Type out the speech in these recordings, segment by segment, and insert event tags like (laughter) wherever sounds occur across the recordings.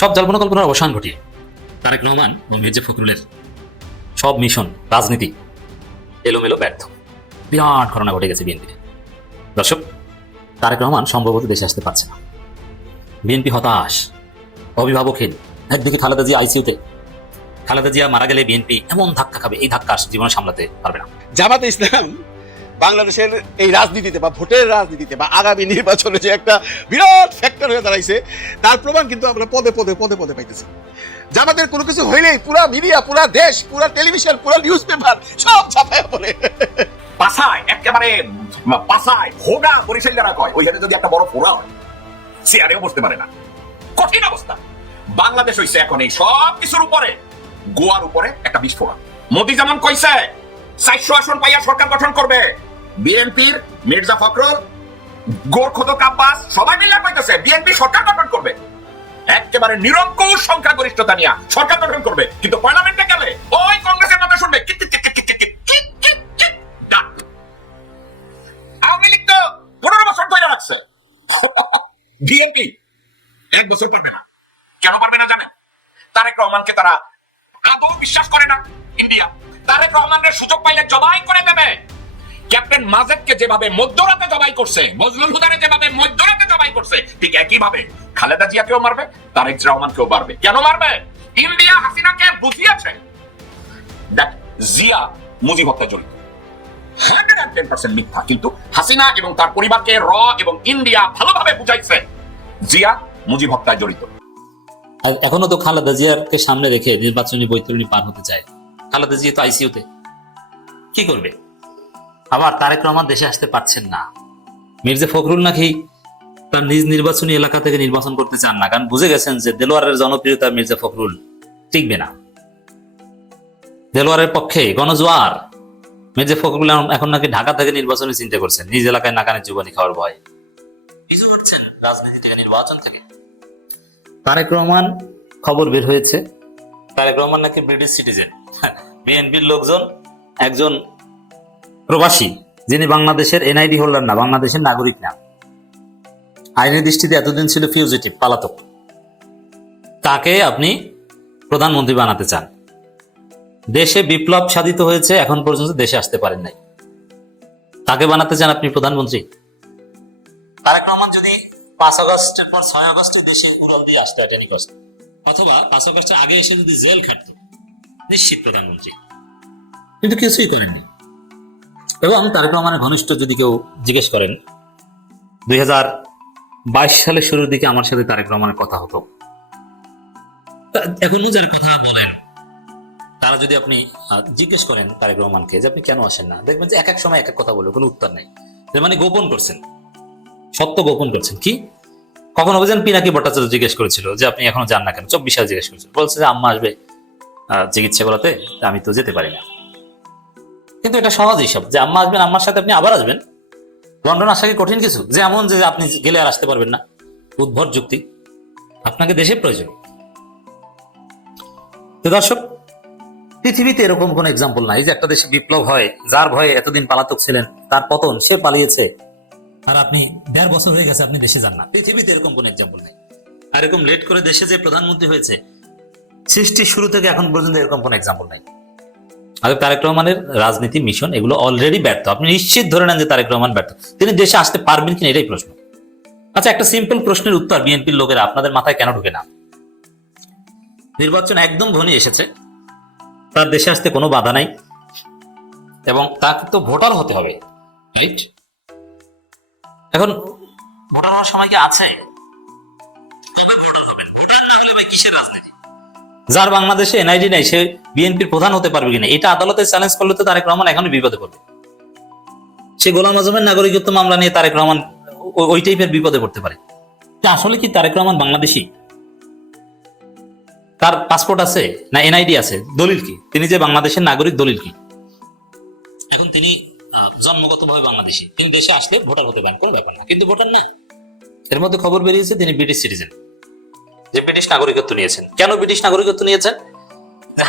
সব জল্পনা কল্পনার অবসান ঘটিয়ে। তারেক রহমান ও মির্জা ফখরুলের সব মিশন, রাজনীতি এলোমেলো ব্যর্থ। বিরাট ঘটনা ঘটে গেছে বিএনপিতে। দর্শক, তারেক রহমান সম্ভবত দেশে আসতে পারছে না। বিএনপি হতাশ অভিভাবকহীন একদিকে খালেদা জিয়া আইসিইউতে। খালেদা জিয়া মারা গেলে বিএনপি এমন ধাক্কা খাবে, এই ধাক্কা জীবনে সামলাতে পারবে না। জামাতে ইসলাম বাংলাদেশের এই রাজনীতিতে বা ভোটের রাজনীতিতে বা আগামী নির্বাচনে যে একটা বিরাট ফ্যাক্টর হয়ে দাঁড়াইছে, তার প্রমাণ কিন্তু আমরা পদে পদে পদে পদে পাইতেছি। জামাতের কোনো কিছু হইলেই পুরা মিডিয়া, পুরা দেশ, পুরা টেলিভিশন পুরা নিউজ পেপার সব ছাপায় পড়ে। পাশায় একেবারে পাশায় ভোগা কয়, ওইখানে যদি একটা বড় ফোড়া হয় চেয়ারেও বসতে পারে না। কঠিন অবস্থা। বাংলাদেশ হইছে এখন এই সব কিছুর উপরে, গোয়ার উপরে একটা বিস্ফোরণ। মোদি যেমন কইছে, চারশো আসন পাইয়া সরকার গঠন করবে বিএনপির মির্জা ফখরুল, গোর্খদ কাব্বাস, সবাই মিলে পাইতেছে বিএনপি সরকার গঠন করবে। একেবারে নিরঙ্কুশ সংখ্যাগরিষ্ঠতা নিয়ে সরকার গঠন করবে। কিন্তু পার্লামেন্টে গেলে ওই কংগ্রেসের কথা শুনবে আওয়ামী লীগ তো পনেরো বছর ধরে (laughs) বিএনপি এক বছর পারবে না। কেন পারবে না জানে তারেক রহমানকে তারা আদৌ বিশ্বাস করে না, ইন্ডিয়া। তারেক রহমানের সুযোগ পাইলে জবাই করে দেবে। ক্যাপ্টেন মাজেদকে যেভাবে মধ্যরাতে জবাই করছে হুদারে যেভাবে মধ্যরাতে জবাই করছে, ঠিক একই ভাবে খালেদা জিয়াকেও মারবে, তারেক রহমানকেও মারবে। কেন মারবে? ইন্ডিয়া হাসিনাকে বুঝিয়েছে দেখ জিয়া মুজিব হত্যা জড়িত। হান্ড্রেড অ্যান্ড টেন পার্সেন্ট মিথ্যা, কিন্তু হাসিনা এবং তার পরিবারকে র এবং ইন্ডিয়া ভালোভাবে বুঝাইছে জিয়া মুজিব হত্যায় জড়িত। এখনও তো খালেদা জিয়ারকে সামনে রেখে নির্বাচনী বৈতরণী পার হতে চায়। খালেদা জিয়া তো আইসিইউতে কি করবে? আবার তারেক রহমান দেশে আসতে পারছেন না। মির্জা ফখরুল নাকি তার নিজ নির্বাচনী এলাকা থেকে নির্বাচন করতে চান না কারণ বুঝে গেছেন যে দেলোয়ারের জনপ্রিয়তা মির্জা ফখরুল টিকবে না। দেলোয়ারের পক্ষে গণজোয়ার। মির্জা ফখরুল এখন নাকি ঢাকা থেকে নির্বাচনে চিন্তা করছেন নিজ এলাকায় নাকানের জীবনী খাওয়ার ভয়। কিছু করছেন রাজনীতি থেকে নির্বাচন থেকে? তারেক রহমান খবর বের হয়েছে। তারেক রহমান নাকি ব্রিটিশ সিটিজেন বিএনপির লোকজন একজন প্রবাসী, যিনি বাংলাদেশের এনআইডি হোল্ডার না, বাংলাদেশের নাগরিক না। আইনের দৃষ্টিতে এতদিন ছিল ফিউজিটিভ পালাতক। তাকে আপনি প্রধানমন্ত্রী বানাতে চান। দেশে বিপ্লব সাধিত হয়েছে, এখন পর্যন্ত দেশে আসতে পারেন নাই। তাকে বানাতে চান আপনি প্রধানমন্ত্রী? তারেক রহমান যদি পাঁচ আগস্টের পর ছয় আগস্টে দেশে উড়াল দিয়ে আসতে হয় অথবা পাঁচ আগস্টের আগে এসে যদি জেল খাটতো, নিশ্চিত প্রধানমন্ত্রী। কিন্তু কিছুই করেননি। এবং তারেক রহমানের ঘনিষ্ঠ যদি কেউ জিজ্ঞেস করেন, দুই বাইশ সালের শুরুর দিকে আমার সাথে তারেক রহমানের কথা হতো। এখনও যার কথা বলেন, তারা যদি আপনি জিজ্ঞেস করেন তারেক রহমানকে যে আপনি কেন আসেন না, দেখবেন যে এক এক সময় এক এক কথা বলবে, কোনো উত্তর নেই। মানে গোপন করছেন। সত্য গোপন করছেন। কি? কখন অভিযান পিনাকি ভট্টাচার্য জিজ্ঞেস করেছিল যে আপনি এখনও যান না কেন? চব্বিশ সালে জিজ্ঞেস করেছিল। বলছে যে আম্মা আসবে চিকিৎসা করাতে আমি তো যেতে পারি না। কিন্তু এটা সহজ হিসাব। যে আম্মা আসবেন, আম্মার সাথে আপনি আবার আসবেন। লন্ডন আসা কি কঠিন কিছু। যে এমন যে আপনি গেলে আর আসতে পারবেন না। উদ্ভট যুক্তি। আপনাকে দেশে প্রয়োজন। তো দর্শক, পৃথিবীতে এরকম কোন এক্সাম্পল নাই যে একটা দেশে বিপ্লব হয়, যার ভয়ে এতদিন পালাতক ছিলেন, তার পতন সে পালিয়েছে, আর আপনি দেড় বছর হয়ে গেছে আপনি দেশে যান না। পৃথিবীতে এরকম কোন এক্সাম্পল নাই। আর এরকম লেট করে দেশে যে প্রধানমন্ত্রী হয়েছে, সৃষ্টির শুরু থেকে এখন পর্যন্ত এরকম কোন এক্সাম্পল নাই। আগে তারেক রহমানের রাজনীতি, মিশন, এগুলো অলরেডি ব্যর্থ। আপনি নিশ্চিত ধরে নেন যে তারেক রহমান ব্যর্থ। তিনি দেশে আসতে পারবেন কিনা এটাই প্রশ্ন। আচ্ছা একটা সিম্পল প্রশ্নের উত্তর বিএনপির লোকেরা আপনাদের মাথায় কেন ঢুকে না? নির্বাচন একদম ঘনি এসেছে। তার দেশে আসতে কোনো বাধা নাই। এবং তাকে তো ভোটার হতে হবে রাইট এখন ভোটার হওয়ার সময় কি আছে? ভোটার? ভোটার না হলে কিসের রাজনীতি? যার বাংলাদেশে এনআইডি নাই, সে বিএনপির প্রধান হতে পারবে কিনা, এটা আদালতে চ্যালেঞ্জ করলে তো তারেক রহমান এখনই বিপদে পড়বে। সে গোলাম আজমের নাগরিকত্ব মামলা নিয়ে তারেক রহমান ওই টাইপের বিপদে পড়তে পারে। আসলে কি তারেক রহমান বাংলাদেশি? তার পাসপোর্ট আছে না এনআইডি আছে? দলিল কি? তিনি যে বাংলাদেশের নাগরিক, দলিল কি? এখন তিনি জন্মগতভাবে বাংলাদেশি। তিনি দেশে আসলে ভোটার হতে পারেন, কোনো ব্যাপার না। কিন্তু ভোটার না। এর মধ্যে খবর বেরিয়েছে তিনি ব্রিটিশ সিটিজেন নাগরিকত্ব নিয়েছেন। কেন ব্রিটিশ নাগরিকত্ব নিয়েছেন?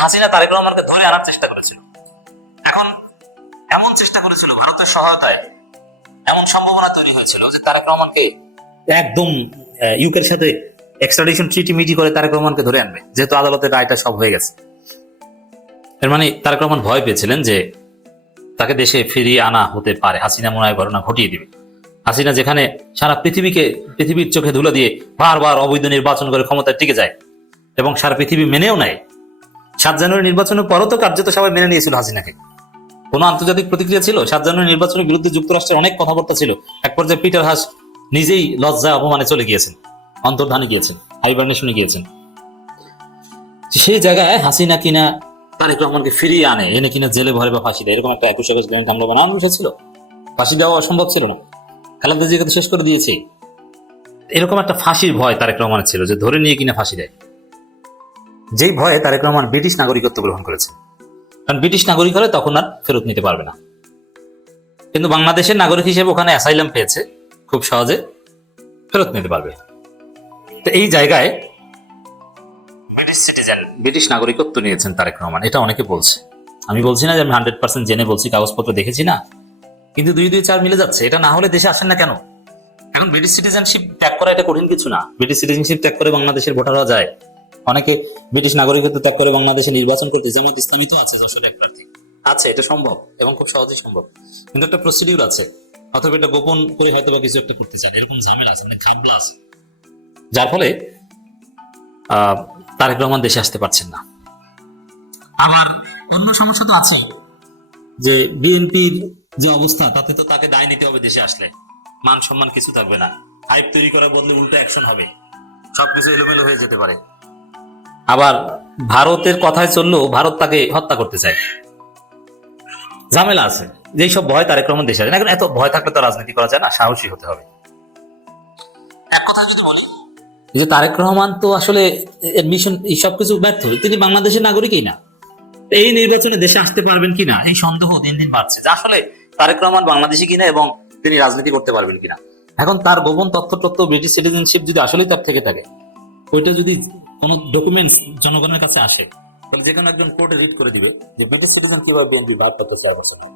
হাসিনা তারেক রহমানকে ধরে আনার চেষ্টা করেছিল। এখন এমন চেষ্টা করেছিল ভারতের সহায়তায়। এমন সম্ভাবনা তৈরি হয়েছিল যে তারেক রহমানকে একদম ইউকের সাথে এক্সট্রাডিশন ট্রিটি মিটি করে তারেক রহমানকে ধরে আনবে। যেহেতু আদালতের রায়টা সব হয়ে গেছে। এর মানে তারেক রহমান ভয় পেয়েছিলেন যে তাকে দেশে ফিরিয়ে আনা হতে পারে। হাসিনা মনে হয় ঘটনা ঘটিয়ে দিবে। হাসিনা যেখানে সারা পৃথিবীকে, পৃথিবীর চোখে ধুলো দিয়ে বারবার অবৈধ নির্বাচন করে ক্ষমতায় টিকে যায় এবং সারা পৃথিবী মেনেও নেয়। সাত জানুয়ারি নির্বাচনের পরও তো কার্যত সবাই মেনে নিয়েছিল হাসিনাকে। কোনো আন্তর্জাতিক প্রতিক্রিয়া ছিল? সাত জানুয়ারি নির্বাচনের বিরুদ্ধে যুক্তরাষ্ট্রের অনেক কথাবার্তা ছিল। এক পর্যায়ে পিটার হাস নিজেই লজ্জা অপমানে চলে গিয়েছেন, অন্তর্ধানে গিয়েছেন হাইবারনেশনে গিয়েছেন। সেই জায়গায় হাসিনা কিনা তারেক রহমানকে ফিরিয়ে আনে, এনে কিনা জেলে ভরে বা ফাঁসি দেয়, এরকম একটা একুশ একুশ গ্রামে আমরা বানানো ছিল। ফাঁসি দেওয়া অসম্ভব ছিল না। খালেদা জিয়াকে শেষ করে দিয়েছে। এরকম একটা ফাঁসির ভয় তারেক রহমানের ছিল যে ধরে নিয়ে কিনা ফাঁসি দেয়। যেই ভয়ে তারেক রহমান ব্রিটিশ নাগরিকত্ব গ্রহণ করেছে। কারণ ব্রিটিশ নাগরিক হলে তখন আর ফেরত নিতে পারবে না। কিন্তু বাংলাদেশের নাগরিক হিসেবে ওখানে অ্যাসাইলাম পেয়েছে খুব সহজে ফেরত নিতে পারবে। তো এই জায়গায় ব্রিটিশ সিটিজেন ব্রিটিশ নাগরিকত্ব নিয়েছেন তারেক রহমান। এটা অনেকে বলছে। আমি বলছি না যে আমি হান্ড্রেড পার্সেন্ট জেনে বলছি কাগজপত্র দেখেছি না। কিন্তু দুই দুই চার মিলে যাচ্ছে। এটা না হলে দেশে আসেন না কেন? এখন ব্রিটিশ সিটিজেনশিপ ত্যাগ করা এটা কঠিন কিছু না। ব্রিটিশ সিটিজেনশিপ ত্যাগ করে বাংলাদেশের ভোটার হওয়া যায়। অনেকে ব্রিটিশ নাগরিকত্ব ত্যাগ করে বাংলাদেশে নির্বাচন করতে। জামাত ইসলামী তো আছে, যশোর এক প্রার্থী। আছে, এটা সম্ভব এবং খুব সহজেই সম্ভব। কিন্তু একটা প্রসিডিউর আছে। অথবা এটা গোপন করে হয়তো বা কিছু একটা করতে চান। এরকম ঝামেলা আছে মানে ঘাবলা আছে। যার ফলে তারেক রহমান দেশে আসতে পারছেন না। আবার অন্য সমস্যা তো আছে। যে বিএনপির যে অবস্থা তাতে তো তাকে দায় নিতে হবে দেশে আসলে। মান সম্মান কিছু থাকবে না। হাইপ তৈরি করার বদলে উল্টো অ্যাকশন হবে। সবকিছু এলোমেলো হয়ে যেতে পারে। আবার ভারতের কথায় চললেও ভারত তাকে হত্যা করতে চায়। ঝামেলা আছে। যেই সব ভয় তারেক রহমান দেশে এখন এত ভয় থাকলে তো রাজনীতি করা যায় না সাহসী হতে হবে। যে তারেক রহমান তো আসলে মিশন এই সবকিছু ব্যর্থ। তিনি বাংলাদেশের নাগরিকই না। এই নির্বাচনে দেশে আসতে পারবেন কিনা? এই সন্দেহ দিন দিন বাড়ছে। যে আসলে তারেক রহমান বাংলাদেশি কিনা এবং তিনি রাজনীতি করতে পারবেন কিনা? এখন তার গোপন তথ্য তথ্য ব্রিটিশ সিটিজেনশিপ যদি আসলেই তার থেকে থাকে, ওইটা যদি কোনো ডকুমেন্টস জনগণের কাছে আসে, তাহলে যেখানে একজন কোর্টে রিড করে দিবে যে ব্রিটিশ সিটিজেন কীভাবে বিএনপি ভাগ করতে চায় বছর। না?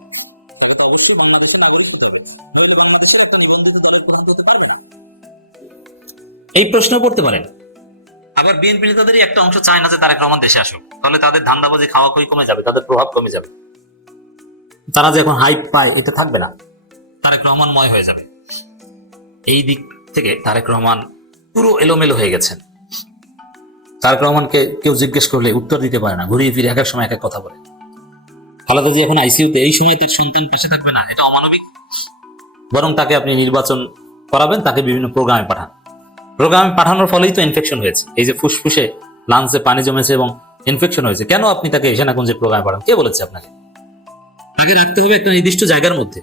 এই প্রশ্ন করতে পারেন। আবার বিএনপি নেতাদেরই একটা অংশ চায় না যে তারেক রহমান দেশে আসুক। তাহলে তাদের ধান্দাবাজি খাওয়া খুবই কমে যাবে তাদের প্রভাব কমে যাবে। তারা যে এখন হাইপ পায় এটা থাকবে না। তারেক রহমান ময় হয়ে যাবে। এই দিক থেকে তারেক রহমান পুরো এলোমেলো হয়ে গেছেন। তারেক রহমানকে কেউ জিজ্ঞেস করলে উত্তর দিতে পারে না ঘুরিয়ে ফিরে এক এক সময় এক এক কথা বলে। খালেদা জি এখন আইসিইউতে এই সময় তার সন্তান পেশে থাকবে না এটা অমানবিক। বরং তাকে আপনি নির্বাচন করাবেন তাকে বিভিন্ন প্রোগ্রামে পাঠান। প্রোগ্রামে পাঠানোর ফলেই তো ইনফেকশন হয়েছে। এই যে ফুসফুসে লাংসে পানি জমেছে এবং ইনফেকশন হয়েছে। কেন আপনি তাকে সেনাকুঞ্জের প্রোগ্রামে পাঠান? কে বলেছে আপনাকে? তাকে রাখতে হবে একটা নির্দিষ্ট জায়গার মধ্যে।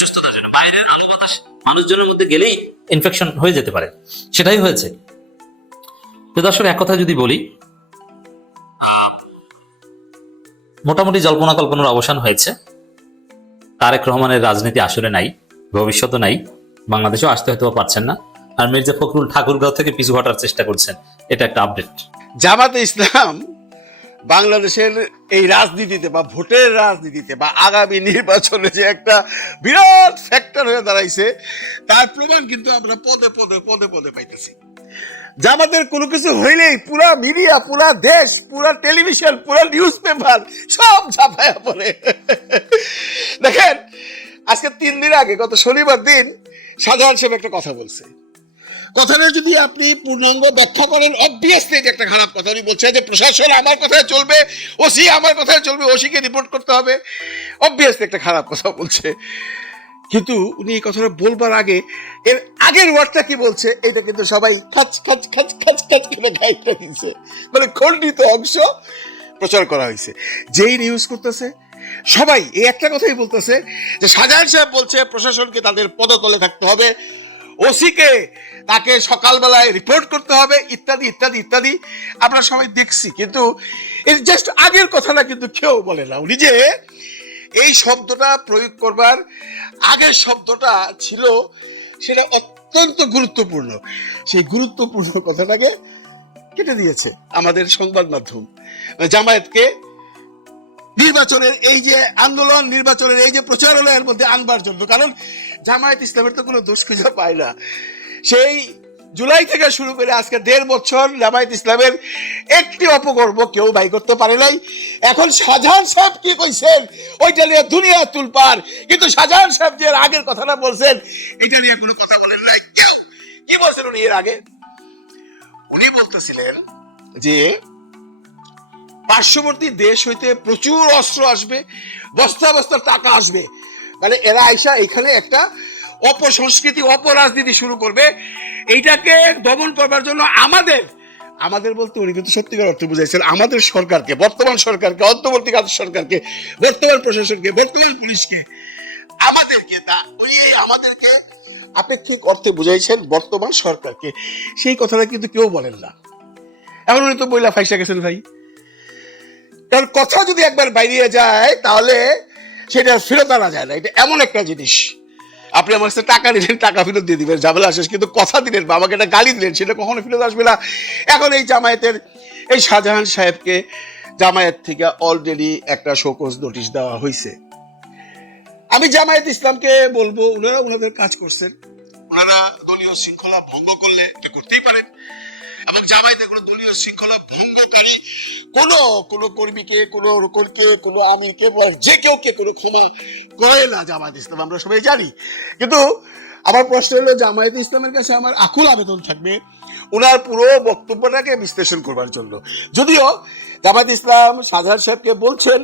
সুস্থতার জন্য। বাইরের আলো বাতাস মানুষজনের মধ্যে গেলেই ইনফেকশন হয়ে যেতে পারে। সেটাই হয়েছে। তো দর্শক, এক কথা যদি বলি মোটামুটি জল্পনা কল্পনার অবসান হয়েছে। তারেক রহমানের রাজনীতি আসলে নাই, ভবিষ্যৎও নাই, বাংলাদেশেও আসতে হয়তো পারছেন না। আর মির্জা ফখরুল ঠাকুরগাঁও থেকে পিছু হটার চেষ্টা করছেন, এটা একটা আপডেট জামাতে ইসলাম বাংলাদেশের এই রাজনীতিতে বা ভোটের রাজনীতিতে বা আগামী নির্বাচনে যে একটা বিরাট ফ্যাক্টর হয়ে দাঁড়াইছে, তার প্রমাণ কিন্তু আমরা পদে পদে পদে পদে পাইতেছি। জামাতের কোনো কিছু হইলেই পুরা মিডিয়া, পুরা দেশ, পুরা টেলিভিশন, পুরা নিউজ পেপার সব ঝাঁপায়া পড়ে। দেখেন, আজকে তিন দিন আগে, গত শনিবার দিন সাধারণ সাহেব একটা কথা বলছে। কথাটা যদি আপনি পূর্ণাঙ্গ ব্যাখ্যা করেন অবভিয়াসলি এটা একটা খারাপ কথা। উনি বলছে যে প্রশাসন আমার কথায় চলবে, ওসি আমার কথায় চলবে, ওসিকে রিপোর্ট করতে হবে। অবভিয়াসলি একটা খারাপ কথা বলছে। কিন্তু উনি এই কথাটা বলবার আগে, এর আগের ওয়ার্ডটা কি বলছে, এটা কিন্তু সবাই খাচ খাচ খাচ খাচ খাচ করে গাইতে দিচ্ছে মানে খণ্ডিত অংশ প্রচার করা হয়েছে। যেই নিউজ করতেছে, সবাই এই একটা কথাই বলতেছে যে সাজান সাহেব বলছে, প্রশাসনকে তাদের পদতলে থাকতে হবে। ওসিকে তাকে সকালবেলায় রিপোর্ট করতে হবে, ইত্যাদি ইত্যাদি ইত্যাদি। আমরা সবাই দেখছি, কিন্তু এর জাস্ট আগের কথাটা কিন্তু কেউ বলে না। উনি যে এই শব্দটা প্রয়োগ করবার আগের শব্দটা ছিল, সেটা অত্যন্ত গুরুত্বপূর্ণ। সেই গুরুত্বপূর্ণ কথাটাকে কেটে দিয়েছে আমাদের সংবাদ মাধ্যম। জামায়াতকে নির্বাচনের এই যে আন্দোলন, নির্বাচনের এই যে প্রচারালয়ের মধ্যে আনবার জন্য। কারণ জামায়াত ইসলামের তো কোনো দোষ খুঁজে পায় না। সেই জুলাই থেকে শুরু করে আজকে দেড় বছর জামায়াত ইসলামের একটি অপকর্ম কেউ বাই করতে পারে নাই। এখন শাহজাহান সাহেব কি কইছেন? ওইটা নিয়ে দুনিয়া তুলপার কিন্তু শাহজাহান সাহেব যে আগের কথাটা বলছেন, এটা নিয়ে কোনো কথা বলেন নাই। কেউ! কি বলছেন উনি এর আগে? উনি বলতেছিলেন যে পার্শ্ববর্তী দেশ হইতে প্রচুর অস্ত্র আসবে, বস্তা বস্তা টাকা আসবে। মানে এরা আইসা এখানে একটা অপসংস্কৃতি, অপরাজনীতি শুরু করবে। এইটাকে দমন করবার জন্য আমাদের আমাদের বলতে উনি কিন্তু সত্যিকার অর্থ বুঝাইছেন, আমাদের সরকারকে, বর্তমান সরকারকে, অন্তর্বর্তীকালীন সরকারকে, বর্তমান প্রশাসনকে, বর্তমান পুলিশকে, আমাদেরকে তা উনি আমাদেরকে আপেক্ষিক অর্থে বুঝাইছেন বর্তমান সরকারকে। সেই কথাটা কিন্তু কেউ বলেন না। এখন উনি তো বইলা ফাইসা গেছেন ভাই। তার কথা যদি একবার বাইরে যায়, তাহলে সেটা ফেরত আনা যায় না। এটা এমন একটা জিনিস। আপনি আমার কাছে টাকা নিলেন, টাকা ফেরত দিয়ে দিবেন, ঝামেলা শেষ, কিন্তু কথা দিলেন বাবাকে একটা গালি দিলেন, সেটা কখনো ফেরত আসবে না। এখন এই জামায়াতের, এই শাহজাহান সাহেবকে জামায়াত থেকে অলরেডি একটা শোকজ নোটিশ দেওয়া হয়েছে আমি জামায়াত ইসলামকে বলব, ওনারা ওনাদের কাজ করছেন। ওনারা দলীয় শৃঙ্খলা ভঙ্গ করলে করতেই পারেন। এবং জামায়াতে কোনো দলীয় শৃঙ্খলা ভঙ্গকারী কোন কোন কর্মীকে, কোন রুকনকে কোন আমিরকে যে কেউ কে কোনো ক্ষমা করে না জামায়াত ইসলাম, আমরা সবাই জানি। কিন্তু আমার প্রশ্ন হলো, জামায়াত ইসলামের কাছে আমার আকুল আবেদন থাকবে ওনার পুরো বক্তব্যটাকে বিশ্লেষণ করবার জন্য। যদিও জামায়াত ইসলাম সাধারণ সাহেবকে বলছেন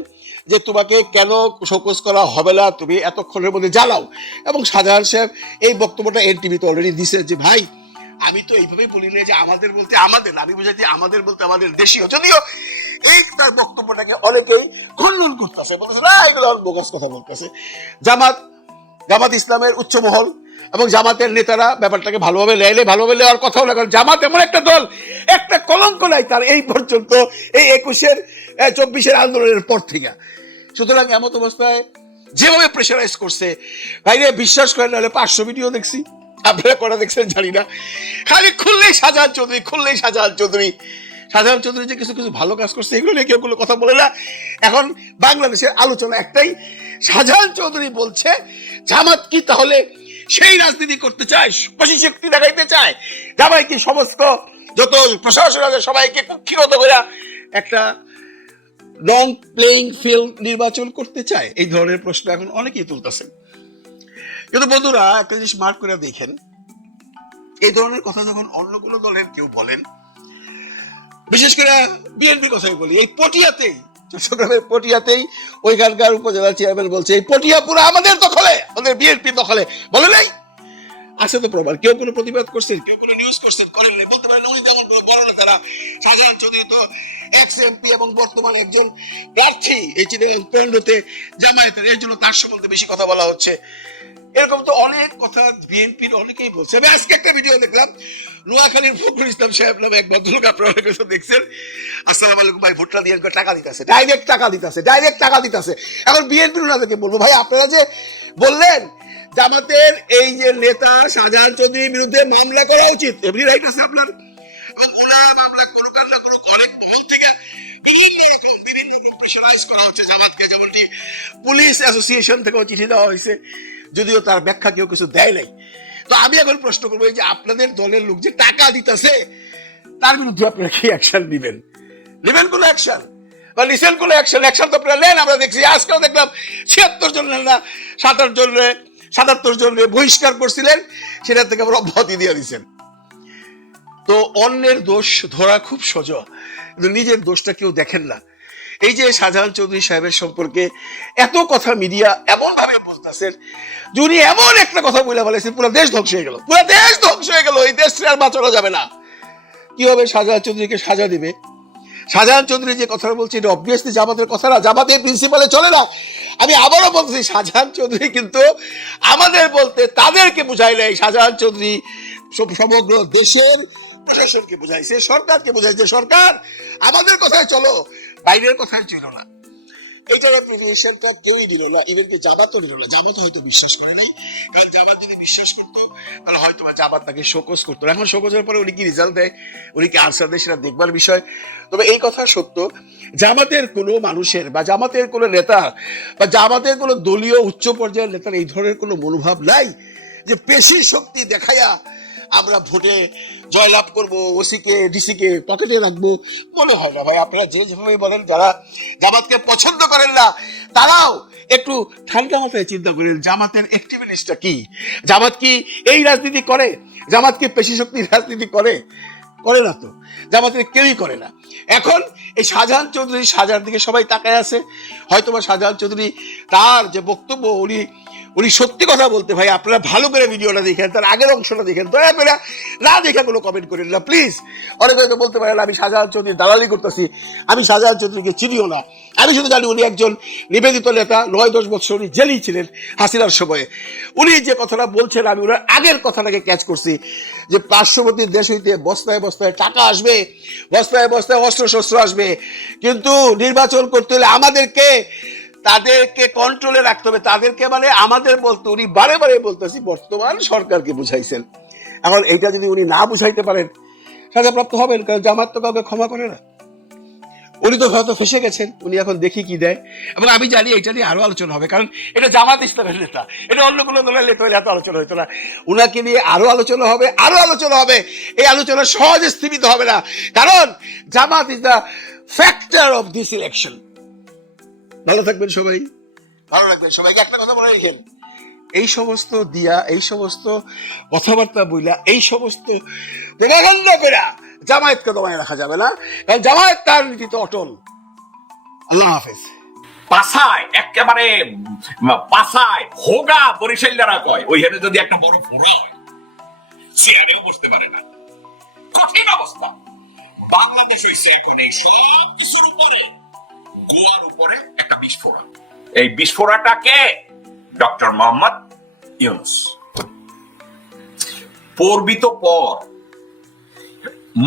যে, তোমাকে কেন শোকজ করা হবে না? তুমি এতক্ষণের মধ্যে জ্বালাও। এবং সাধারণ সাহেব এই বক্তব্যটা এনটিভিতে অলরেডি দিছে যে, ভাই আমি তো এইভাবেই বলি না যে আমাদের বলতে আমাদের, আমি বুঝাচ্ছি আমাদের বলতে আমাদের দেশীয়। যদিও এই তার বক্তব্যটাকে অনেকেই খণ্ডন করতেছে, বলতেছে, না, এগুলো বোগাস কথা বলতেছে। জামাত জামাত ইসলামের উচ্চ মহল এবং জামাতের নেতারা ব্যাপারটাকে ভালোভাবে লেলে ভালোভাবে নেওয়ার কথাও না জামাত এমন একটা দল, একটা কলঙ্ক নাই তার এই পর্যন্ত, এই একুশের চব্বিশের আন্দোলনের পর থেকে। সুতরাং এমত অবস্থায় যেভাবে প্রেশারাইজ করছে বাইরে বিশ্বাস করেন, নাহলে পাঁচশো ভিডিও দেখছি। আপনারা করা দেখছেন জানি না। খালি খুললেই শাহজাহান চৌধুরী, খুললেই শাহজাহান চৌধুরী। শাহজাহান চৌধুরী যে কিছু কিছু ভালো কাজ করছে, এগুলো নিয়ে কেউ কোনো কথা বলে না। এখন বাংলাদেশের আলোচনা একটাই শাহজাহান চৌধুরী বলছে, জামাত কি তাহলে সেই রাজনীতি করতে চায় বেশি শক্তি দেখাইতে চায়? জামাই কি সমস্ত যত প্রশাসন আছে, সবাইকে কুক্ষিগত করে একটা লং প্লেইং ফিল্ড নির্বাচন করতে চায়। এই ধরনের প্রশ্ন এখন অনেকেই তুলতেছে। কিন্তু বন্ধুরা, একটা জিনিস মার্ক করে দেখেন। এই ধরনের কথা যখন অন্য কোনো দলের কেউ বলেন, বিশেষ করে বিএনপির কথাই বলি, এই পটিয়াতেই, চট্টগ্রামের পটিয়াতেই ওইখানকার উপজেলা চেয়ারম্যান বলছে, এই পটিয়া পুরো আমাদের দখলে, আমাদের বিএনপির দখলে। বলে নাই। আছে তো প্রমাণ, কেউ কোনো প্রতিবাদ করছেন, কেউ কোনো নিউজ করছেন, করেন নাই। বলতে পারেন উনি তেমন বড় নেতারা শাহজাহান চৌধুরী তো এক্স এমপি এবং বর্তমান একজন প্রার্থী, এই কেন্দ্রতে জামায়াতের, এর জন্য তার সম্বন্ধে বেশি কথা বলা হচ্ছে। এরকম তো অনেক কথা বিএনপির অনেকেই বলছে। আমি আজকে একটা ভিডিও দেখলাম। নোয়াখালীর ফখরুল ইসলাম সাহেব নামে এক ভদ্রলোক, আপনারা কিছু দেখছেন। আসসালাম আলাইকুম ভাই, ভোটটা দিয়ে টাকা দিতেছে। ডাইরেক্ট টাকা দিতেছে ডাইরেক্ট টাকা দিতেছে। এখন বিএনপির ওনাদেরকে বলব ভাই, আপনারা যে বললেন, জামাতের এই যে নেতা শাহজাহান চৌধুরীর বিরুদ্ধে মামলা করা উচিত, এমনি রাইট আছে আপনার? মামলা করুক আর না করুক, অনেক মহল থেকে বিভিন্ন রকম বিভিন্ন প্রেশারাইজ করা হচ্ছে জামাতকে, যেমনটি পুলিশ অ্যাসোসিয়েশন থেকেও চিঠি দেওয়া হয়েছে। যদিও তার ব্যাখ্যা কেউ কিছু দেয় নাই। তো আমি এখন প্রশ্ন করব যে আপনাদের দলের লোক যে টাকা দিতেছে, তার বিরুদ্ধে আপনারা কি অ্যাকশন নেবেন? নেবেন কোনো অ্যাকশন বা নিছেন কোনো অ্যাকশন অ্যাকশন তো আপনারা নেন, আমরা দেখছি। দেখলাম ছিয়াত্তর জন না সাতাশ জন সাতাত্তর জন বহিষ্কার করছিলেন সেটা থেকে আবার অব্যাহতি দিয়ে দিচ্ছেন তো অন্যের দোষ ধরা খুব সোজা কিন্তু নিজের দোষটা কেউ দেখেন না। এই যে শাহজাহান চৌধুরী সাহেবের সম্পর্কে এত কথা মিডিয়া এমন ভাবে বলতেছেন যে এমন একটা কথা বলে ফেলেছেন পুরো দেশ ধ্বংস হয়ে গেল। পুরো দেশ ধ্বংস হয়ে গেল, এই দেশ আর বাঁচানো যাবে না। কি হবে? শাহজাহান চৌধুরীকে সাজা দিবে। শাহজাহান চৌধুরী যে কথাটা বলছে, এটা অবভিয়াসলি জামাতের কথা না। জামাতের প্রিন্সিপালে চলে না। আমি আবারও বলছি শাহজাহান চৌধুরী কিন্তু আমাদের বলতে তাদেরকে বুঝাই নাই। শাহজাহান চৌধুরী সমগ্র দেশের প্রশাসনকে বুঝাইছে, সরকারকে বুঝাইছে। সরকার, আমাদের কথায় চলো। বাইরের কথায় ছিল না। কেউই দিল না দিল না। হয়তো বিশ্বাস করে নাই, কারণ যদি বিশ্বাস করতো, তাহলে হয়তো বা তাকে করতো। এখন পরে উনি কি রেজাল্ট দেয়? উনি কি আনসার দেয় সেটা দেখবার বিষয়। তবে এই কথা সত্য, জামাতের কোনো মানুষের বা জামাতের কোনো নেতা বা জামাতের কোনো দলীয় উচ্চ পর্যায়ের নেতার এই ধরনের কোনো মনোভাব নাই যে পেশি শক্তি দেখায়া আমরা ভোটে জয়লাভ করব, ওসিকে, ডিসিকে পকেটে রাখব। মনে হয় না ভাই, আপনারা যে যেভাবে বলেন, যারা জামাতকে পছন্দ করেন না, তারাও একটু ঠান্ডা মাথায় চিন্তা করেন, জামাতের অ্যাক্টিভিটিসটা কি? জামাত কি এই রাজনীতি করে? জামাত কি পেশি শক্তির রাজনীতি করে? করে না তো। জামাতের কেউই করে না। এখন এই শাহজাহান চৌধুরী সাজার দিকে সবাই তাকায় আছে। হয়তোবা শাহজাহান চৌধুরী তার যে বক্তব্য, উনি উনি সত্যি কথা বলতে ভাই, আপনারা ভালো করে ভিডিওটা দেখেন, তার আগের অংশটা দেখেন, দয়া করে না দেখে কোনো কমেন্ট করেন না প্লিজ অনেক হয়তো বলতে পারেন, আমি শাহজাহান চৌধুরী দালালি করতেছি, আমি শাহজাহান চৌধুরীকে চিনিও না। আমি শুধু জানি উনি একজন নিবেদিত নেতা, নয় দশ বছর উনি জেলেই ছিলেন হাসিনার সময়ে। উনি যে কথাটা বলছেন, আমি ওনার আগের কথাটাকে ক্যাচ করছি, যে পার্শ্ববর্তী দেশ হইতে বস্তায় বস্তায় টাকা আসবে, বস্তায় বস্তায় অস্ত্র শস্ত্র আসবে, কিন্তু নির্বাচন করতে হলে আমাদেরকে তাদেরকে কন্ট্রোলে রাখতে হবে। তাদেরকে মানে আমাদের বলতে, উনি বারে বারে বলতেছি, বর্তমান সরকারকে বুঝাইছেন। এখন এইটা যদি উনি না বুঝাইতে পারেন, সাজাপ্রাপ্ত হবেন, কারণ জামাত তো কাউকে ক্ষমা করে না। উনি তো হয়তো ফেসে গেছেন, উনি এখন দেখি কি দেয়। এবং আমি জানি এটা নিয়ে আরও আলোচনা হবে, কারণ এটা জামাত ইসলামের নেতা, এটা অন্য কোনো দলের নেতা এত আলোচনা হতো না। উনাকে নিয়ে আরও আলোচনা হবে, আরও আলোচনা হবে। এই আলোচনা সহজে স্থিমিত হবে না, কারণ Jamaat is the factor of this election ভালো থাকবেন সবাই। ভালো রাখবেন সবাইকে একটা কথা বলে রেখেন। এই সমস্ত দিয়া এই সমস্ত কথাবার্তা বইলা এই সমস্ত প্রভাকাণ্ড করা জামায়াতকে দমায় রাখা যাবে না। কারণ জামায়াত তার নীতিতে অটল। আল্লাহ হাফেজ। পাশায় একেবারে পাশায় হোগা বরিশাল্লারা কয় ওইখানে যদি একটা বড় ফোড়া হয় চেয়ারেও বসতে পারে না। কঠিন অবস্থা। বাংলাদেশ হইছে এখন এই সব কিছুর উপরে। গোয়ার উপরে একটা বিস্ফোরণ। এই বিস্ফোরাটাকে ডক্টর মোহাম্মদ ইউনুস। পর্বিত পর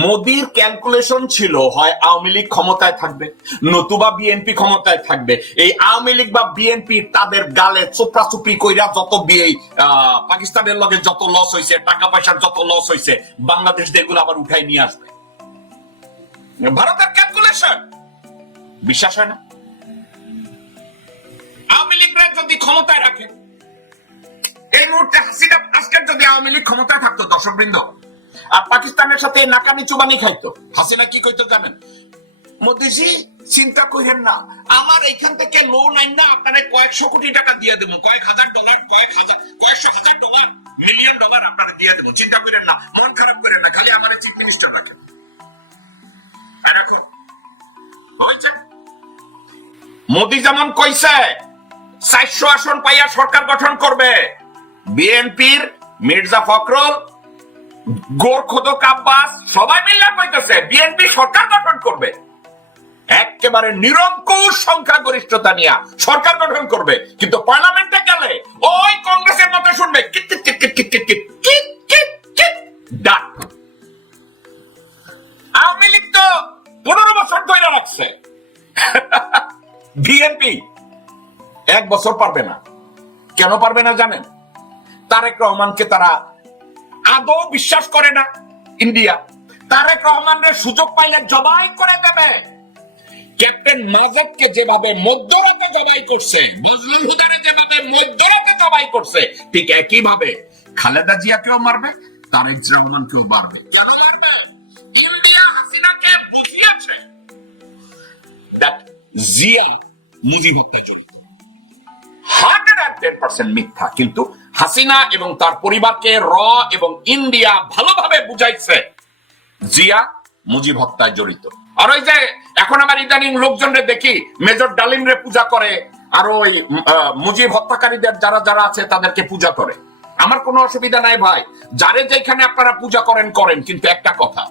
মোদির ক্যালকুলেশন ছিল, হয় আওয়ামী লীগ ক্ষমতায় থাকবে, নতুবা বিএনপি ক্ষমতায় থাকবে। এই আওয়ামী লীগ বা বিএনপি তাদের গালে চোপড়াচুপড়ি কইরা যত বিয়ে পাকিস্তানের লগে যত লস হয়েছে টাকা পয়সার যত লস হয়েছে বাংলাদেশ দিয়ে এগুলো আবার উঠাই নিয়ে আসবে। ভারতের ক্যালকুলেশন বিশ্বাস হয় না? আওয়ামী লীগরা যদি ক্ষমতায় রাখে, এই মুহূর্তে হাসিনা আজকের যদি আওয়ামী লীগ ক্ষমতায় থাকতো দর্শক বৃন্দ আর পাকিস্তানের সাথে নাকানি চুবানি খাইতো, হাসিনা কি কইতো জানেন? মোদিজি, চিন্তা কইেন না, আমার এখান থেকে লোন আইন না, আপনারা কয়েকশো কোটি টাকা দিয়ে দেবো, কয়েক হাজার ডলার কয়েক হাজার, কয়েকশো হাজার ডলার মিলিয়ন ডলার আপনারা দিয়ে দেবো, চিন্তা করেন না, মন খারাপ করেন না, খালি আমার চিফ মিনিস্টার রাখেন। এখন হয়েছে? মোদি যেমন কইছে, চারশো আসন পাইয়া সরকার গঠন করবে। বিএনপির মির্জা ফখরুল গোর্খদক কাব্বাস, সবাই মিলে কইতেছে, বিএনপি সরকার গঠন করবে। একেবারে নিরঙ্কুশ সংখ্যাগরিষ্ঠতা নিয়ে সরকার গঠন করবে। কিন্তু পার্লামেন্টে গেলে ওই কংগ্রেসের মতো শুনবে আওয়ামী লীগ তো পনেরো বছর ধরে রাখছে। (laughs) বিএনপি এক বছর পারবে না। কেন পারবে না জানেন? তারেক রহমানকে তারা আদৌ বিশ্বাস করে না ইন্ডিয়া। তারেক রহমানের সুযোগ পাইলে জবাই করে দেবে। ক্যাপ্টেন যেভাবে মধ্যরাতে জবাই করছে, মজলুল হুদারে যেভাবে মধ্যরাতে জবাই করছে, ঠিক খালেদা জিয়াকেও মারবে, তারেক রহমানকেও মারবে। কেন মারবে? ইন্ডিয়া হাসিনাকে বুঝিয়েছে। জিয়া মুজিব হত্যায় জড়িত মিথ্যা, কিন্তু হাসিনা এবং তার পরিবারকে র এবং ইন্ডিয়া ভালোভাবে বুঝাইছে জিয়া মুজিব হত্যায় জড়িত। আর ওই যে এখন আমার ইদানিং লোকজনরে দেখি মেজর পূজা করে, আর ওই মুজিব হত্যাকারীদের যারা যারা আছে তাদেরকে পূজা করে। আমার কোনো অসুবিধা নাই ভাই। যারে যেখানে আপনারা পূজা করেন করেন। কিন্তু একটা কথা,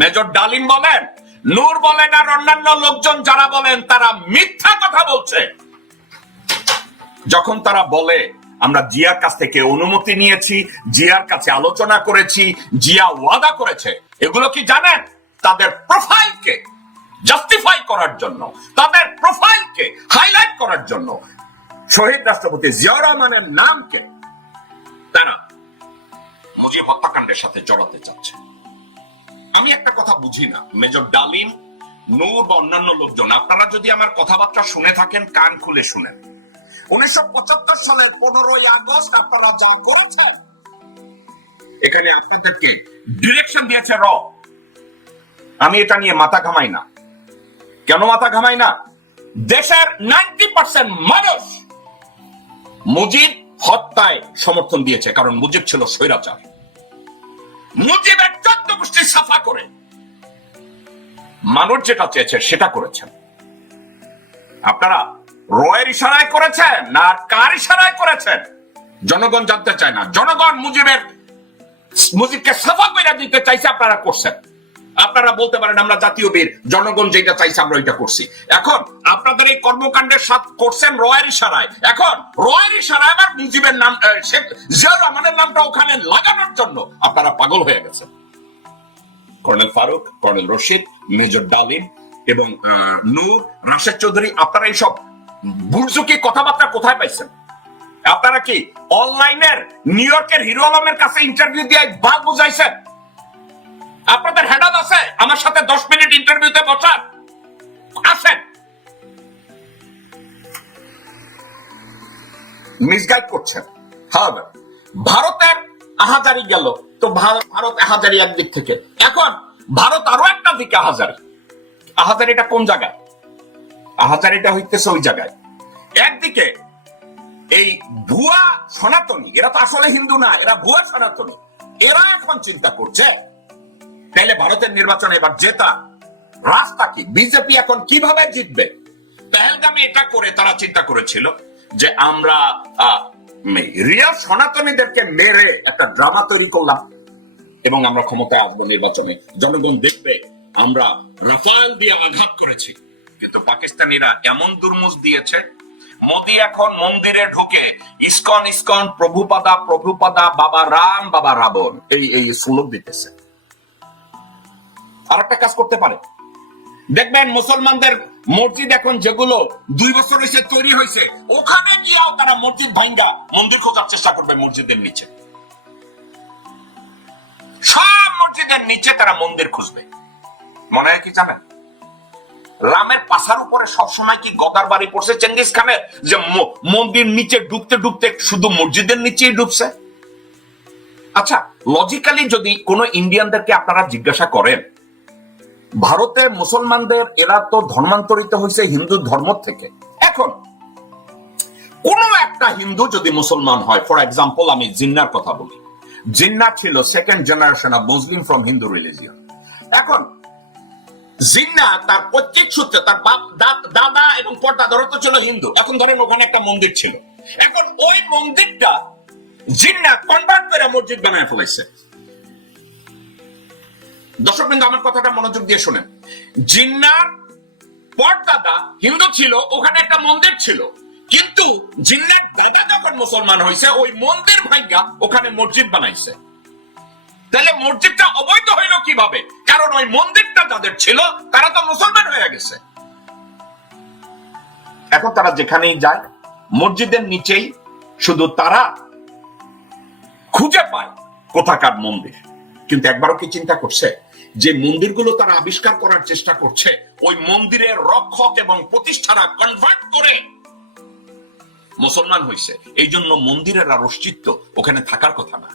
মেজর ডালিম বলেন নূর বলেন আর অন্যান্য লোকজন যারা বলেন, তারা মিথ্যা কথা বলছে। যখন তারা বলে, আমরা জিয়ার কাছ থেকে অনুমতি নিয়েছি, জিয়ার কাছে আলোচনা করেছি, জিয়া ওয়াদা করেছে। এগুলো কি জানেন? তাদের প্রোফাইলকে জাস্টিফাই করার জন্য, তাদের প্রোফাইলকে হাইলাইট করার জন্য। শহীদ রাষ্ট্রপতি জিয়া রহমানের নামকে তারা হত্যাকাণ্ডের সাথে জড়াতে চাচ্ছে। আমি একটা কথা বুঝি না, মেজর ডালিম, নূর বা অন্যান্য লোকজন, আপনারা যদি আমার কথাবার্তা শুনে থাকেন, কান খুলে শুনেন। উনিশশো পঁচাত্তর সালের পনেরোই আগস্ট আপনারা যা করেছেন, এখানে আপনাদেরকে ডিরেকশন দিয়েছে র। আমি এটা নিয়ে মাথা ঘামাই না। কেন মাথা ঘামাই না? দেশের নাইনটি পার্সেন্ট মানুষ মুজিব হত্যায় সমর্থন দিয়েছে, কারণ মুজিব ছিল স্বৈরাচার। মুজিবের চোদ্দ গোষ্ঠী সাফা করে। মানুষ যেটা চেয়েছে সেটা করেছেন। আপনারা রয়ের ইশারায় করেছেন না কার ইশারায় করেছেন? জনগণ জানতে চায় না। জনগণ মুজিবের, মুজিবকে সাফা করে দিতে চাইছে, আপনারা করছেন। আপনারা বলতে পারেন আমরা জাতীয় বীর, জনগণ যেটা চাইছে আমরা ওইটা করছি। এখন আপনাদের এই কর্মকাণ্ডের সাথে করছেন রয়ের ইশারায়। এখন রয়ের ইশারায় আবার মুজিবের নাম শেখ জিয়াউর রহমানের নামটা ওখানে লাগানোর জন্য আপনারা পাগল হয়ে গেছেন। Colonel Farooq, colonel Rashid, major Dalim এবং নূর, রাশেদ চৌধুরী, আপনারা এইসব বুর্জুকি কথাবার্তা কোথায় পাইছেন? আপনারা কি অনলাইনের নিউ ইয়র্কের হিরো আলমের কাছে ইন্টারভিউ দিয়ে বাঘ বুঝাইছেন? আপনাদের হেডাল আছে? আমার সাথে দশ মিনিট ইন্টারভিউতে বসার আসেন। মিসগাইড করছেন। However, ভারতের আহাজারি গেল তো ভারত আহাজারি একদিক থেকে। এখন ভারত আরও একটা দিকে আহাজারি। আহাজারিটা কোন জায়গায়? আহাজারিটা হইতেছে ওই জায়গায়। একদিকে এই ভুয়া সনাতনী এরা তো আসলে হিন্দু না এরা ভুয়া সনাতনী। এরা এখন চিন্তা করছে তাইলে ভারতের নির্বাচনে এবার জেতা। রাস্তা কি? বিজেপি এখন কীভাবে জিতবে? পেহেলগামে এটা করে তারা চিন্তা করেছিল যে আমরা রিয়াল সনাতনীদেরকে মেরে একটা ড্রামা তৈরি করলাম এবং আমরা ক্ষমতায় আসব নির্বাচনে। জনগণ দেখবে, আমরা রাফাল দিয়ে আঘাত করেছি। কিন্তু পাকিস্তানিরা এমন দুর্মুজ দিয়েছে, মোদি এখন মন্দিরে ঢুকে ইসকন ইসকন, প্রভুপাদা প্রভুপাদা, বাবা রাম, বাবা রাবণ, এই এই সুলভ দিতেছে। আর একটা কাজ করতে পারে। দেখবেন মুসলমানদের মসজিদ এখন যেগুলো দুই বছর এসে তৈরি হয়েছে, ওখানে গিয়েও তারা মসজিদ ভাঙ্গা মন্দির খোঁজার চেষ্টা করবে মসজিদের নিচে। সব মসজিদের নিচে তারা মন্দির খুঁজবে। মনে হয় কি জানেন? রামের পাশার উপরে সবসময় কি গদার বাড়ি পড়ছে চেঙ্গিস খানের? যে মন্দির নিচে ডুবতে ডুবতে শুধু মসজিদের নিচেই ডুবছে? আচ্ছা লজিক্যালি যদি কোন ইন্ডিয়ানদেরকে আপনারা জিজ্ঞাসা করেন ভারতে মুসলমানদের এরা তো ধর্মান্তরিত হয়েছে হিন্দু ধর্ম থেকে। এখন, কোন একটা হিন্দু যদি মুসলমান হয় ফর এক্সাম্পল আমি জিন্নার কথা বলি। জিন্না ছিল second generation of Muslim from Hindu religion এখন, জিন্না তার পৈতৃক সূত্রে, তার বাপ দাদা এবং পরদাদারা তো ছিল হিন্দু। এখন ধরেন ওখানে একটা মন্দির ছিল। এখন ওই মন্দিরটা জিন্না কনভার্ট করে মসজিদ বানায় ফেলাইছে। দর্শক বিন্দু, আমার কথাটা মনোযোগ দিয়ে শোনেন। জিন্নার পরদাদা হিন্দু ছিল, ওখানে একটা মন্দির ছিল। কিন্তু জিন্নার দাদা যখন মুসলমান হয়েছে, ওই মন্দির ভাঙ্গা ওখানে মসজিদ বানাইছে। তাহলে মসজিদটা অবৈধ হইল কীভাবে? কারণ ওই মন্দিরটা যাদের ছিল, তারা তো মুসলমান হয়ে গেছে। এখন তারা যেখানেই যায়, মসজিদের নিচেই শুধু তারা খুঁজে পায় কোথাকার মন্দির। কিন্তু একবারও কি চিন্তা করছে? যে মন্দিরগুলো তারা আবিষ্কার করার চেষ্টা করছে, ওই মন্দিরের রক্ষক এবং প্রতিষ্ঠারা কনভার্ট করে মুসলমান হয়েছে এই জন্য মন্দিরের আর অস্তিত্ব ওখানে থাকার কথা না।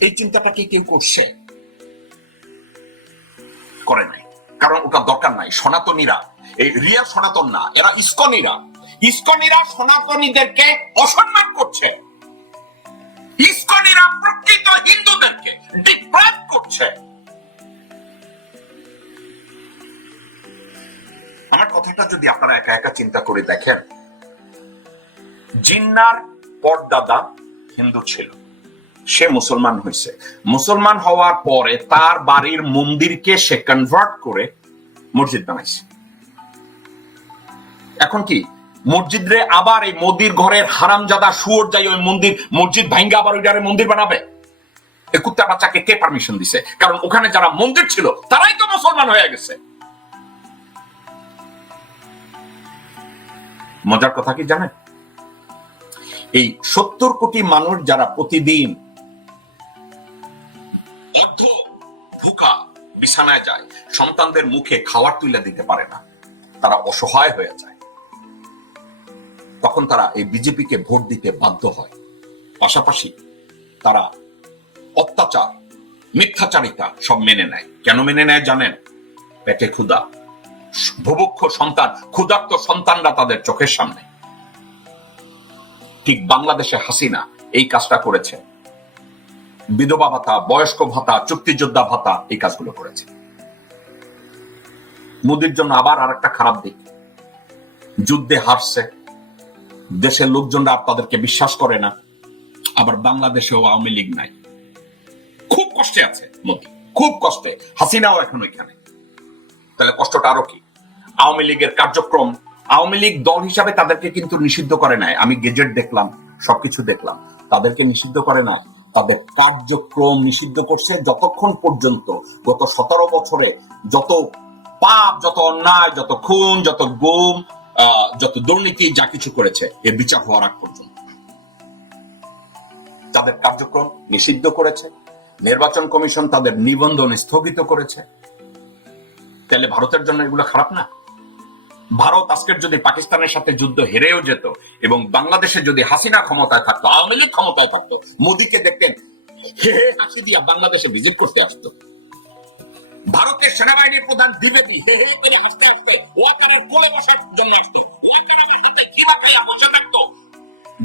এই চিন্তাটা কি কেউ করছে? করে নাই। কারণ ওটা দরকার নাই। সনাতনীরা, এই রিয়া সনাতন না, এরা ইস্কনীরা। ইস্কনীরা সনাতনীদেরকে অসম্মান করছে। ইস্কনীরা প্রকৃত হিন্দুদেরকে ডিপ্রাইভ করছে। আমার কথাটা যদি আপনারা একা একা চিন্তা করে দেখেন, জিন্নার পরদাদা হিন্দু ছিল। সে মুসলমান হয়েছে। মুসলমান হওয়ার পরে তার বাড়ির মন্দিরকে সে কনভার্ট করে মসজিদ বানাইছে। এখন কি? মসজিদরে আবার এই মোদির ঘরের হারামজাদা শুয়োর যাই ওই মন্দির, মসজিদ ভাঙ্গা আবার ওইটারে মন্দির বানাবে? এই কুত্তা বাচ্চাকে কে পারমিশন দিছে? কারণ ওখানে যারা মন্দির ছিল, তারাই তো মুসলমান হয়ে গেছে। মজার কথা কি জানেন? এই সত্তর কোটি মানুষ যারা প্রতিদিন অর্ধ ভুকা বিছানায় যায়, সন্তানদের মুখে খাবার তুলে দিতে পারে না। তারা অসহায় হয়ে যায়। তখন তারা এই বিজেপিকে ভোট দিতে বাধ্য হয়। পাশাপাশি তারা অত্যাচার, মিথ্যাচারিতা সব মেনে নেয়। কেন মেনে নেয় জানেন? পেটে ক্ষুদা ভুভুক্ষ সন্তান, ক্ষুধার্ত সন্তানরা তাদের চোখের সামনে। ঠিক বাংলাদেশে হাসিনা এই কাজটা করেছে। বিধবা ভাতা, বয়স্ক ভাতা, চুক্তিযোদ্ধা ভাতা এই কাজগুলো করেছে। মোদির জন্য আবার আর একটা খারাপ দিক। যুদ্ধে হারছে দেশের লোকজনরা আর তাদেরকে বিশ্বাস করে না, আবার বাংলাদেশেও আওয়ামী লীগ নাই। খুব কষ্টে আছে মোদি, খুব কষ্টে। হাসিনাও এখন ওইখানে। তাহলে কষ্টটা আরও কি? আওয়ামী লীগের কার্যক্রম, আওয়ামী লীগ দল হিসাবে তাদেরকে কিন্তু নিষিদ্ধ করে নাই। আমি গেজেট দেখলাম, সবকিছু দেখলাম। তাদেরকে নিষিদ্ধ করে না। তাদের কার্যক্রম নিষিদ্ধ করছে যতক্ষণ পর্যন্ত, গত সতেরো বছরে যত পাপ, যত অন্যায়, যত খুন, যত গুম যত দুর্নীতি, যা কিছু করেছে, এর বিচার হওয়ার আগ পর্যন্ত। তাদের কার্যক্রম নিষিদ্ধ করেছে। নির্বাচন কমিশন তাদের নিবন্ধন স্থগিত করেছে। তাহলে ভারতের জন্য এগুলো খারাপ না? ভারত আজকের যদি পাকিস্তানের সাথে যুদ্ধ হেরেও যেত এবং বাংলাদেশে যদি হাসিনা ক্ষমতায় থাকতো, আওয়ামী লীগ ক্ষমতায় থাকতো, মোদীকে দেখতেন, হে হাসি দিয়া বাংলাদেশে ভিজিট করতে আসতো। ভারতের সেনাবাহিনীর প্রধান দ্বিবেদী হে হে করে হাসতে হাসতে ওয়াকারের কোলে বসার জন্য আসতো। ওয়াকারের বাসাতে কিনা খাইয়া বসে থাকতো?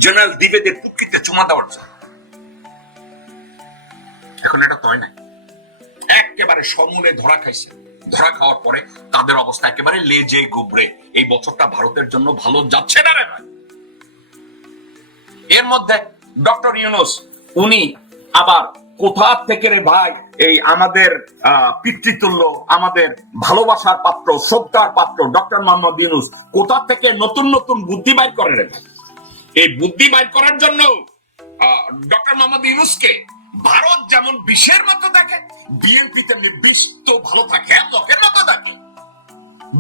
জেনারেল দ্বিবেদীর পুটকিতে চুমা দেওয়ার জন্য। এখন এটা তয় নাই? একেবারে সমূলে ধরা খাইছে। ধরা খাওয়ার পরে তাদের অবস্থা একেবারে লেজে গুবরে এই বছরটা ভারতের জন্য ভালো যাচ্ছে না রে ভাই। এর মধ্যে ডক্টর ইউনুস, উনি আবার কোথা থেকে রে ভাই? এই আমাদের পিতৃতুল্য, আমাদের ভালোবাসার পাত্র, শ্রদ্ধার পাত্র, ডক্টর মোহাম্মদ ইউনুস, কোথা থেকে নতুন নতুন বুদ্ধি বাইর করে রে ভাই? এই বুদ্ধি বাইর করার জন্য ডক্টর মোহাম্মদ ইউনুসকে ভারত যেমন বিষের মতো দেখে বিএনপি তেমনি বিষ তো ভালো থাকে লোকের মতো দেখে।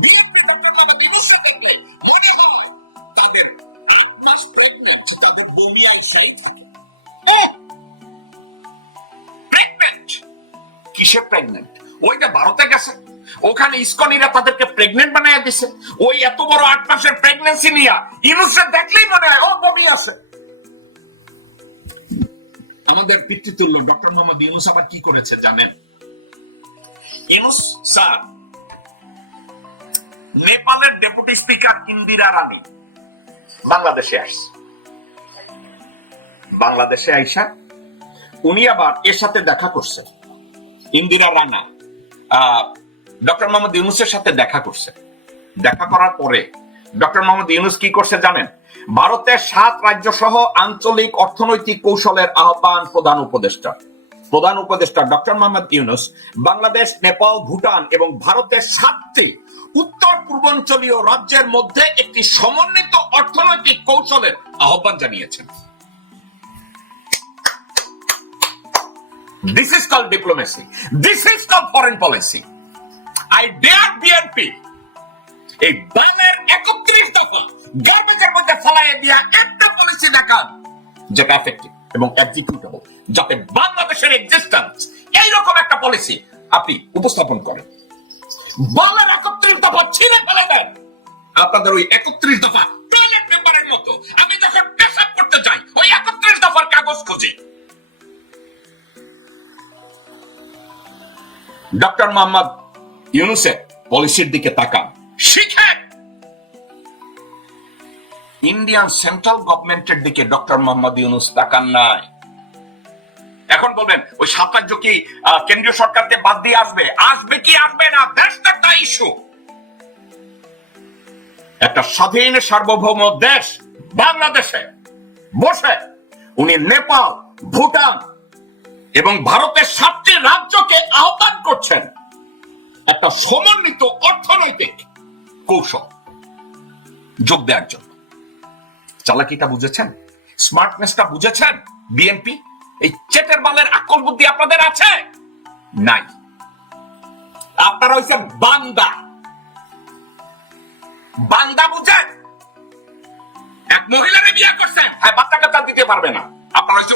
বিএনপি ডক্টর মোহাম্মদ ইউনুসকে দেখলে মনে হয় তাদের আট মাস প্রেগনেন্ট তাদের বমি আইসাই থাকে। কিসে প্রেগনেন্ট ওইটা ভারতে গেছে। ওখানে ইসকনিরা তাদেরকে প্রেগনেন্ট বানায় দিছে। ওই এত বড় আট মাসের প্রেগনেন্সি নিয়ে ইউনুসে দেখলেই মনে হয় ও বমি আছে। আমাদের পিতৃতুল্য ডক্টর মোহাম্মদ ইউনুস আবার কি করেছে জানেন? ইউনুস স্যার নেপালের ডেপুটি স্পিকার ইন্দিরা রানী বাংলাদেশে আসছে। বাংলাদেশে আইসা উনি আবার এর সাথে দেখা করছে। ইন্দিরা রানা ডক্টর মোহাম্মদ ইউনুসের সাথে দেখা করছে। দেখা করার পরে ডক্টর মোহাম্মদ ইউনুস কি করছে জানেন? ভারতের সাত রাজ্য সহ আঞ্চলিক অর্থনৈতিক কৌশলের আহ্বান প্রধান উপদেষ্টা। প্রধান উপদেষ্টা ডক্টর মোহাম্মদ ইউনুস বাংলাদেশ, নেপাল, ভুটান এবং ভারতের সাতটি উত্তর পূর্বাঞ্চলীয় রাজ্যের মধ্যে একটি সমন্বিত অর্থনৈতিক কৌশলের আহ্বান জানিয়েছেন। This is called diplomacy. This is called foreign policy. I dare BNP এই বালের একত্রিশ দফা গার্বেজের মধ্যে ফেলাইয়ে দিয়া একটা পলিসি দেখান, যেটা এফেক্টিভ এবং এক্সিকিউটেবল যাতে বাংলাদেশের এক্সিস্টেন্স এইরকম একটা পলিসি আপনি উপস্থাপন করেন বালের একত্রিশ দফা ছিঁড়ে ফেলে দেন আপনাদের ওই একত্রিশ দফা টয়লেট পেপারের মতো আমি যখন পেশাব করতে যাই, ওই একত্রিশ দফার কাগজ খুঁজি ডক্টর মোহাম্মদ ইউনুসের পলিসির দিকে তাকান। শিখেন ইন্ডিয়ান সেন্ট্রাল গভর্নমেন্টের দিকে ডক্টর মোহাম্মদ ইউনুস তাকান নাই। এখন বলবেন, ওই সাত রাজ্য কি কেন্দ্রীয় সরকারকে বাদ দিয়ে আসবে? আসবে কি আসবে না? দ্যাটস দ্য ইস্যু একটা স্বাধীন সার্বভৌম দেশ, বাংলাদেশে বসে। উনি নেপাল, ভুটান এবং ভারতের সাতটি রাজ্যকে আহ্বান করছেন একটা সমন্বিত অর্থনৈতিক কৌশল। যোগ দেওয়ার জন্য। চালাকিটা বুঝেছেন? স্মার্টনেসটা বুঝেছেন? বিএনপি? এই চেটের বালের আকল বুদ্ধি আপনাদের আছে? নাই। আপনারা হইছে বান্দা। বান্দা বুঝেন? এক মহিলারে বিয়ে করছেন। হ্যাঁ বাচ্চা কাচ্চা দিতে পারবে না। আপনারা হইছে